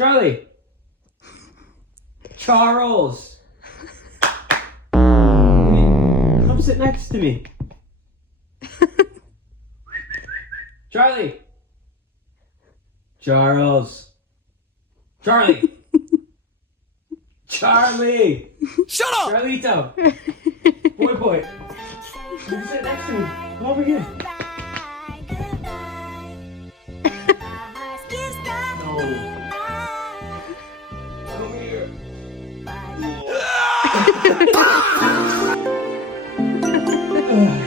Charlie. Charles. Come sit next to me. Charlie. Charles. Charlie. Charlie. Shut up! Charlito. Boy. Come sit next to me. Come over here. No. Come here.